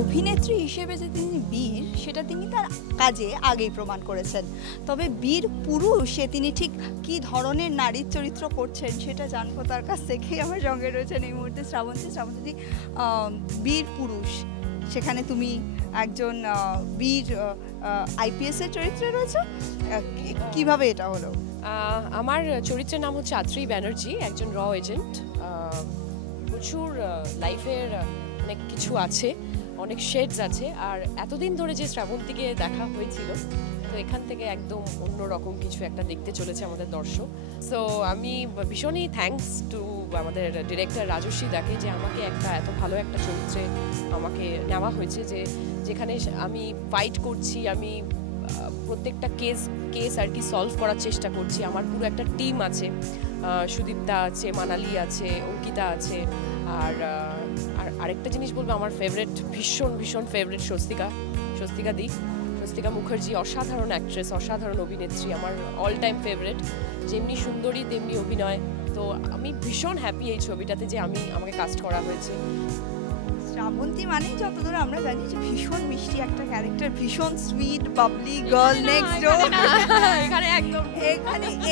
অভিনেত্রী হিসেবে যে তিনি বীর, সেটা তিনি তার কাজে আগেই প্রমাণ করেছেন। তবে বীর পুরুষে তিনি ঠিক কী ধরনের নারীর চরিত্র করছেন সেটা জানবো তার কাছ থেকেই। আমার সঙ্গে রয়েছেন এই মুহূর্তে শ্রাবন্তী। শ্রাবন্তী, বীর পুরুষ, সেখানে তুমি একজন বীর আইপিএসের চরিত্রে রয়েছে, কিভাবে এটা হলো? আমার চরিত্রের নাম হচ্ছে আত্রি ব্যানার্জি, একজন র এজেন্ট। প্রচুর লাইফের অনেক কিছু আছে, অনেক শেডস আছে, আর এতদিন ধরে যে শ্রাবন্তীকে দেখা হয়েছিল, তো এখান থেকে একদম অন্যরকম কিছু একটা দেখতে চলেছে আমাদের দর্শক। সো আমি ভীষণই থ্যাঙ্কস টু আমাদের ডিরেক্টর রাজস্বী দাকে যে আমাকে একটা এত ভালো একটা চরিত্রে আমাকে নেওয়া হয়েছে, যেখানে আমি ফাইট করছি, আমি প্রত্যেকটা কেস আর কি সলভ করার চেষ্টা করছি। আমার পুরো একটা টিম আছে, সুদীপ্তা আছে, মানালি আছে, অঙ্কিতা আছে, আর আরেকটা জিনিস বলবো, আমার ফেভারিট, ভীষণ ফেভারিট স্বস্তিকা মুখার্জি, অসাধারণ অ্যাক্ট্রেস, অসাধারণ অভিনেত্রী, আমার অল টাইম ফেভারিট। যেমনি সুন্দরী তেমনি অভিনয়। তো আমি ভীষণ হ্যাপি এই ছবিটাতে যে আমাকে কাস্ট করা হয়েছে। শ্রাবন্তী মানে যতদূর আমরা জানি যে ভীষণ মিষ্টি একটা ক্যারেক্টার, ভীষণ সুইট বাবলি গার্ল নেক্সট ডোর।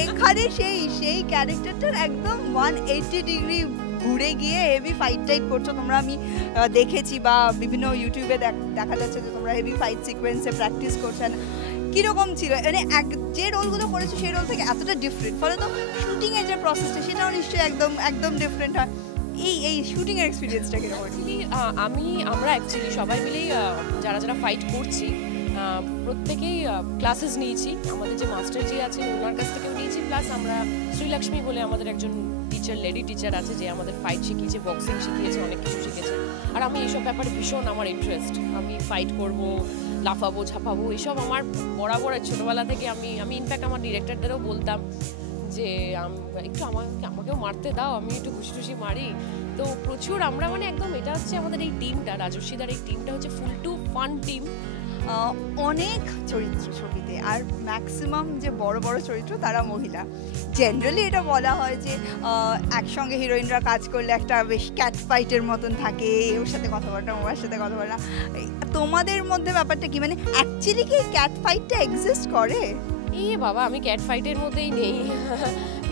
এখানে সেই ক্যারেক্টারটার একদম 180 ডিগ্রি ঘুরে গিয়ে হেভি ফাইট টাইট করছো তোমরা। আমি দেখেছি বা বিভিন্ন ইউটিউবে দেখা যাচ্ছে যে তোমরা হেভি ফাইট সিকোয়েন্সে প্র্যাকটিস করছেন। কীরকম ছিল মানে যে রোলগুলো করেছো সেই রোল থেকে এতটা ডিফারেন্ট, ফলে তো শুটিংয়ের যে প্রসেসটা সেটাও নিশ্চয়ই একদম ডিফারেন্ট হয়। এই শুটিং এর এক্সপেরিয়েন্সটা কিরকম? আমরা অ্যাকচুয়ালি সবাই মিলেই যারা ফাইট করছি প্রত্যেকেই ক্লাসেস নিয়েছি। আমাদের যে মাস্টার জি আছেন ওনার কাছ থেকেও নিয়েছি, প্লাস আমরা শ্রীলক্ষ্মী বলে আমাদের একজন টিচার, লেডি টিচার আছে, যে আমাদের ফাইট শিখিয়েছে, বক্সিং শিখিয়েছে, অনেক কিছু শিখেছে। আর আমি এইসব ব্যাপারে ভীষণ আমার ইন্টারেস্ট, আমি ফাইট করব, লাফাবো, ঝাঁপাবো, এইসব আমার বরাবর ছোটোবেলা থেকে। আমি ইনফ্যাক্ট আমার ডিরেক্টরদেরও বলতাম যে একটু আমাকেও মারতে দাও, আমি একটু খুশি মারি। তো প্রচুর আমরা মানে একদম, এটা হচ্ছে আমাদের এই টিমটা, রাজস্বীদার এই টিমটা হচ্ছে ফুল টু ফান টিম। অনেক চরিত্র ছবিতে, আর ম্যাক্সিমাম যে বড় চরিত্র তারা মহিলা। জেনারেলি এটা বলা হয় যে একসঙ্গে হিরোইনরা কাজ করলে একটা বেশ ক্যাট ফাইটের মতন থাকে, ওর সাথে কথা বলা ওর সাথে কথা বলা। তোমাদের মধ্যে ব্যাপারটা কি, মানে অ্যাকচুয়ালি কি ক্যাট ফাইটটা এক্সিস্ট করে? বাবা, আমি ক্যাট ফাইটের মধ্যেই নেই।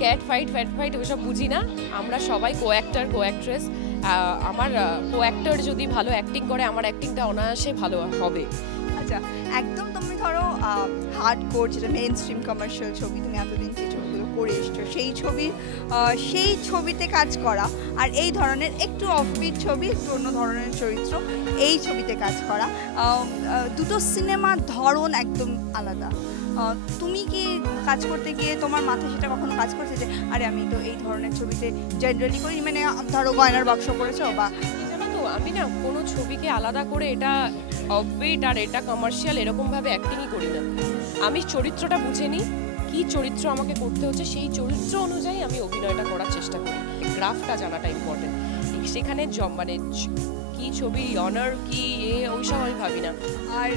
ক্যাট ফাইট ওসব বুঝি না। আমরা সবাই কো অ্যাক্ট্রেস। আমার কো অ্যাক্টর যদি ভালো অ্যাক্টিং করে, আমার অ্যাক্টিংটা অনায়াসে ভালো হবে। আচ্ছা, একদম তুমি ধরো হার্ড কোর, যেটা মেইন স্ট্রিম কমার্শিয়াল ছবি, তুমি এতদিন যে ছবিগুলো করে এসছো, সেই ছবিতে কাজ করা, আর এই ধরনের একটু অফবিট ছবি, একটু অন্য ধরনের চরিত্র, এই ছবিতে কাজ করা, দুটো সিনেমার ধরন একদম আলাদা। তুমি কি কাজ করতে গিয়ে তোমার মাথায় সেটা কখনো কাজ করছে যে আরে আমি তো এই ধরনের ছবিতে জেনারেলি করি, মানে ধরো গয়নার বাক্স করেছো বা জানো তো, আমি না কোনো ছবিকে আলাদা করে এটা অফবিট আর এটা কমার্শিয়াল এরকমভাবে অ্যাক্টিংই করি না। আমি চরিত্রটা বুঝে নিই, কী চরিত্র আমাকে করতে হচ্ছে, সেই চরিত্র অনুযায়ী আমি অভিনয়টা করার চেষ্টা করি। গ্রাফটা জানাটা ইম্পর্টেন্ট। সেখানে মানে কি ছবি অনার কি ওইসব আমি ভাবি না। আর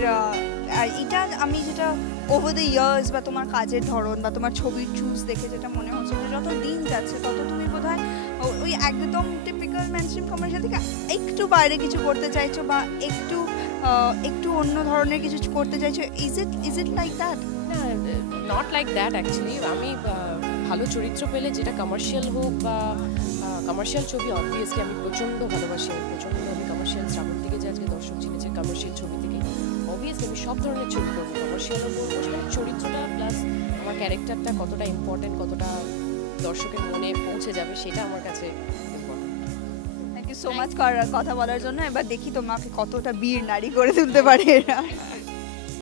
এটা আমি যেটা ওভার দ্য ইয়ার্স বা তোমার কাজের ধরন বা তোমার ছবির চুজ দেখে যেটা মনে হচ্ছে যে যত দিন যাচ্ছে তত তুমি বোধহয় ওই একদম টিপিক্যাল মেইনস্ট্রিম কমার্শিয়াল থেকে একটু বাইরে কিছু করতে চাইছো বা একটু অন্য ধরনের কিছু করতে চাইছো। Is it like that? না, নট লাইক দ্যাট অ্যাকচুয়ালি। আমি ভালো চরিত্র পেলে, যেটা কমার্শিয়াল হোক বা কমার্শিয়াল ছবি, অবভিয়াসলি আমি প্রচণ্ড ভালোবাসি। আমি কমার্শিয়াল, শ্রাবন্তীকে যে আজকে দর্শক চিনেছে কমার্শিয়াল ছবি থেকে, অবভিয়াসলি আমি সব ধরনের ছবি করবো, কমার্শিয়ালও করবো। সেখানে চরিত্রটা প্লাস আমার ক্যারেক্টারটা কতটা ইম্পর্টেন্ট, কতটা দর্শকের মনে পৌঁছে যাবে, সেটা আমার কাছে important. Thank you so much কথা বলার জন্য। এবার দেখি তোমাকে কতটা বীর নারী করে তুলতে পারে এরা।